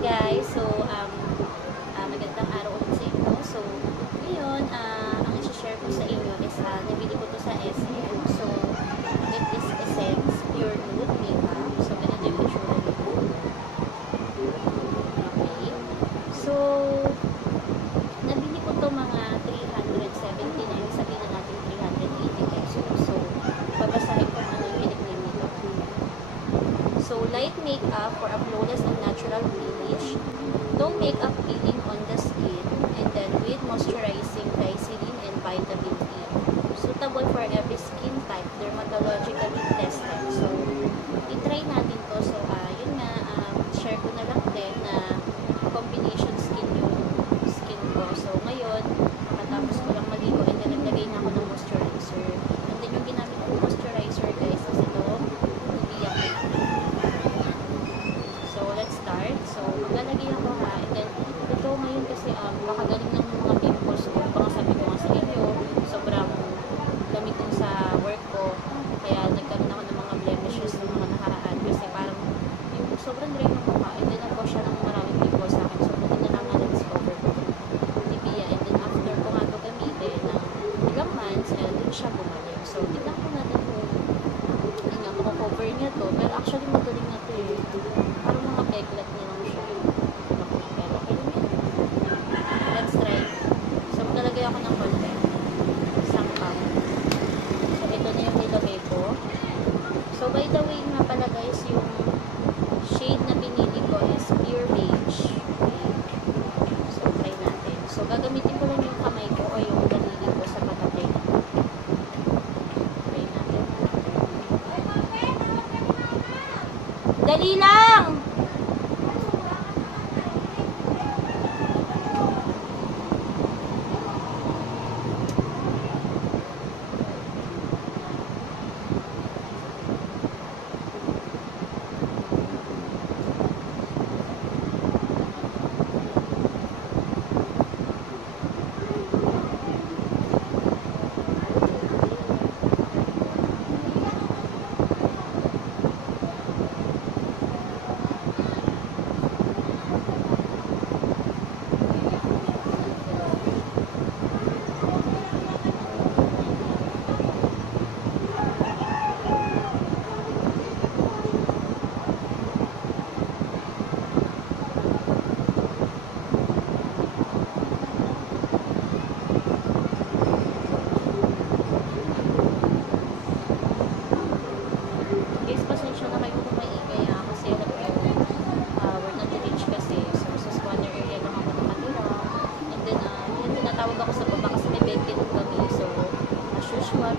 guys. So, magandang araw ulit sa inyo. So, ngayon, ang isi-share ko sa inyo is, nabili ko to sa SM. So, it is Essence Pure Nude Makeup. So, ganito yung itsura nito. Okay. So, nabili ko to mga 379, sabihin na natin 380 pesos. So, babasahin ko ano yung nickname nito. So, light makeup for a flawless and natural finish. No makeup peeling on the skin. And then with moisturizing glycerin and vitamin E. Suitable for every skin type. Dermatologically tested. So, i-try natin to. So, yun nga, share ko na lang din na combination skin yung skin ko. So, ngayon, makatapos ko lang maligo and then naglagay na ako ng moisturizer. And then yung ginamit ko moisturizer guys is ito, Nivea Cake. So, let's start. So, maglalagay ako ha. And then, ito ngayon kasi makagaling ng mga pimples ko. Baka sabi ko nga sa inyo, sobrang lamig ko sa work ko. Kaya nagkaroon ako ng mga blemishes ng mga nakaraan. Kasi parang yung sobrang dry ng mukha. And then, nagkaw siya ng maraming pimples sa akin. So, buti na lang na na-discover ko. Nivea. And then, after ko nga ito gamitin ng ilang months, and then siya bumalik. So, tignan ko natin kung mako-cover niya to. Pero actually, magaling na to eh. Parang mga peklat niya lang siya. Pero okay lang yun. Let's try. So, maglalagay ako ng konti. Isang cup. So, ito na yung nilagay ko. So, by the way nga pala guys, yung shade na pinili ko is Pure Beige. Okay. So, try natin. So, gagamitin ko lang yung kamay ko o yung daliri ko sa pag-apply. Try natin. Dali lang!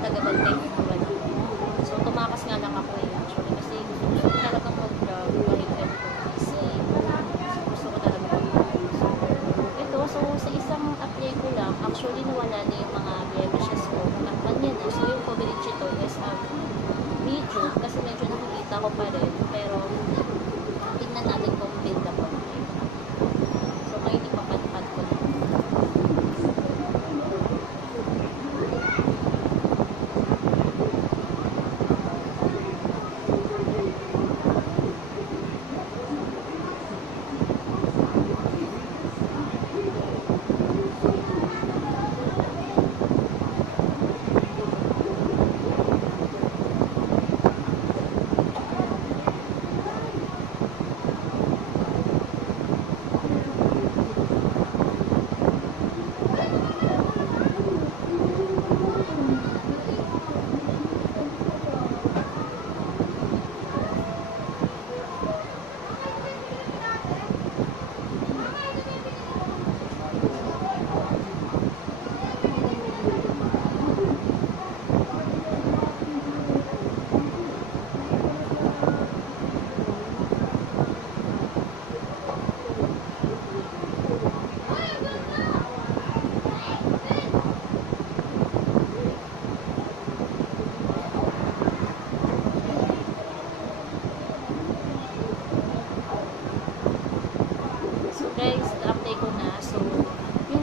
Taga-bantay ko naman ako. So, tumakas nga lang ako eh. Actually, kasi gusto ko talagang mag-vlog kahit busy. Gusto ko talaga mag-vlog. So, ito, so, sa isang apply ko lang, actually, nawala na yung mga blemishes ko. Nakakban yan eh. So, yung coverage ito is medium, kasi medyo nakikita ko pa rin. Pero, tingnan natin kung build ako. So, ngayon, ipapad-pad ko na.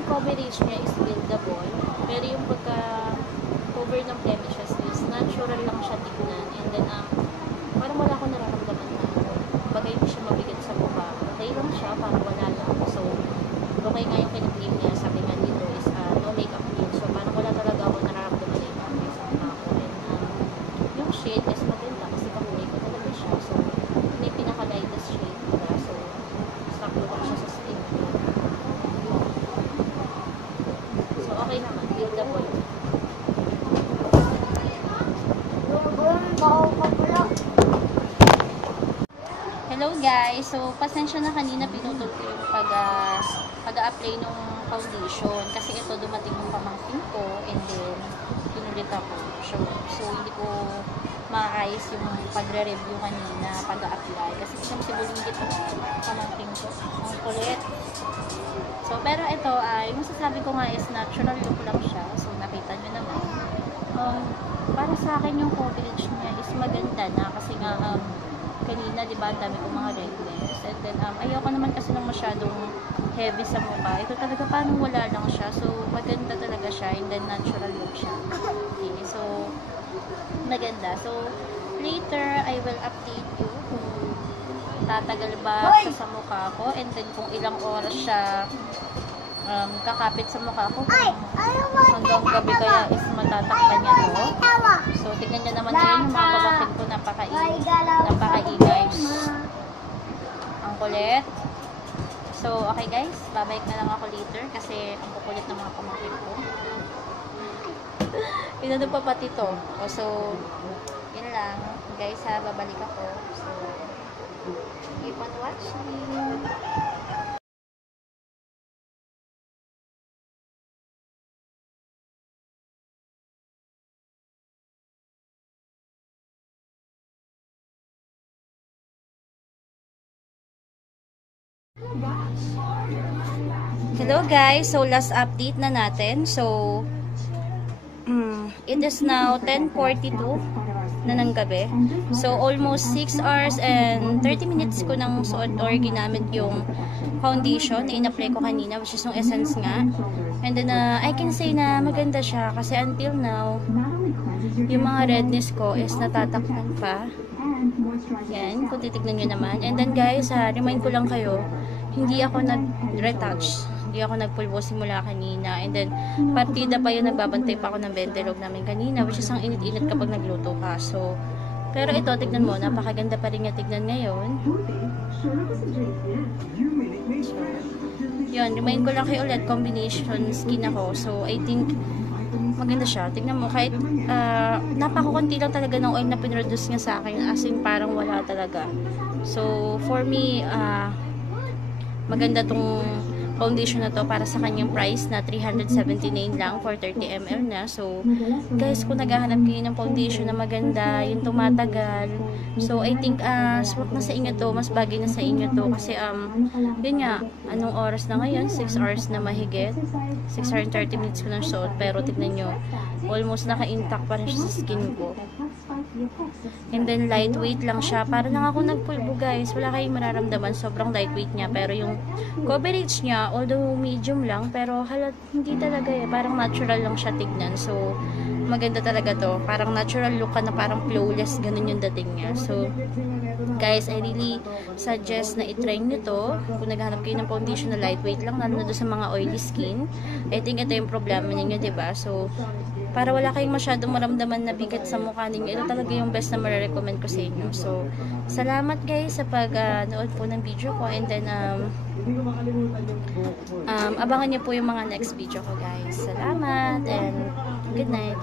coverage niya is buildable, pero yung pagka-cover ng blemishes is natural lang siya tignan. And then, parang wala akong nararamdaman na bagay hindi siya mabigat sa mukha. Okay lang siya, parang okay nga yung kiniklaim niya, sabi nga dito is no makeup cream. So parang wala talaga ako nararamdaman na yung makeup sa mukha ko. And yung shade is maganda kasi kakulay ko talaga siya. So may pinaka-lightest shade, diba? So sakto lang siya sa skin ko. So okay naman, buildable. Hello guys! So, pasensya na kanina pinutol ko yung pag-a-apply ng foundation. Kasi ito dumating yung pamangkin ko and then pinulit ako. So hindi ko maayos yung pagre-review kanina pag-a-apply. Kasi isang sibulinggit ito pamangkin ko. Ang kulit. So, pero ito, yung masasabi ko nga is natural look lang siya. So, nakita nyo naman. Para sa akin yung coverage niya is maganda na kasi nga kanina, di ba, ang dami kong mga redness. And then, ayoko naman kasi ng masyadong heavy sa mukha. Ito talaga parang wala lang siya. So, maganda talaga siya. And then, natural look siya. Okay, so, maganda. So, later, I will update you kung tatagal ba siya sa mukha ko. And then, kung ilang oras siya kakapit sa mukha ko. Hanggang gabi kaya is matatakpan niya to. So, tignan niyo naman ngayon yung mga pamangkin ko napakaingay. Ang kulit. So, okay guys. Babalik na lang ako later kasi ang kukulit ng mga pamangkin ko. Inano pa pati to. So, yun lang. Guys ha, babalik ako. So, keep on watching. Hello guys, so last update na natin. So it is now 10:42 na ng gabi. So almost 6 hours and 30 minutes ko nang suot or ginamit yung foundation na in-apply ko kanina, which is yung Essence nga. And then I can say na maganda siya kasi until now yung mga redness ko is natatakpan pa. Yan, kung titignan nyo naman. And then guys, remind ko lang kayo, hindi ako nag-retouch. Hindi ako nagpulbo simula kanina. And then, partida pa yun, nagbabantay pa ako ng bendelog namin kanina, which is ang init-init kapag nagluto ka. So, pero ito, tignan mo, napakaganda pa rin niya tignan ngayon. Yun, remind ko lang kayo ulit, combination skin ako. So, I think, maganda siya. Tignan mo, kahit napakakunti lang talaga ng oil na pinroduce niya sa akin. As in, parang wala talaga. So, for me, maganda tong foundation na to para sa kanyang price na 379 lang for 30 ml na. So, guys, kung naghahanap kayo ng foundation na maganda, yung tumatagal, so, I think, swak na sa inyo to, mas bagay na sa inyo to, kasi, yun nga, anong oras na ngayon? 6 hours na mahigit. 6 hours and 30 minutes ko nang suot, pero tignan nyo, almost naka-intact pa rin siya sa skin ko. And then, lightweight lang siya. Para lang ako nagpulbo, guys. Wala kayong mararamdaman. Sobrang lightweight niya. Pero yung coverage niya, although medium lang, pero hindi talaga eh. Parang natural lang siya tignan. So, maganda talaga to. Parang natural look ka na parang flawless. Ganun yung dating niya. So, guys, I really suggest na itry nyo to. Kung naghanap kayo ng foundation na lightweight lang, lalo na doon sa mga oily skin. I think ito yung problema ninyo, diba? So, para wala kayong masyadong maramdaman na bigat sa mukha ninyo, ito talaga yung best na marirecommend ko sa inyo. So, salamat guys sa pag-nood po ng video ko. And then, abangan nyo po yung mga next video ko guys. Salamat and good night.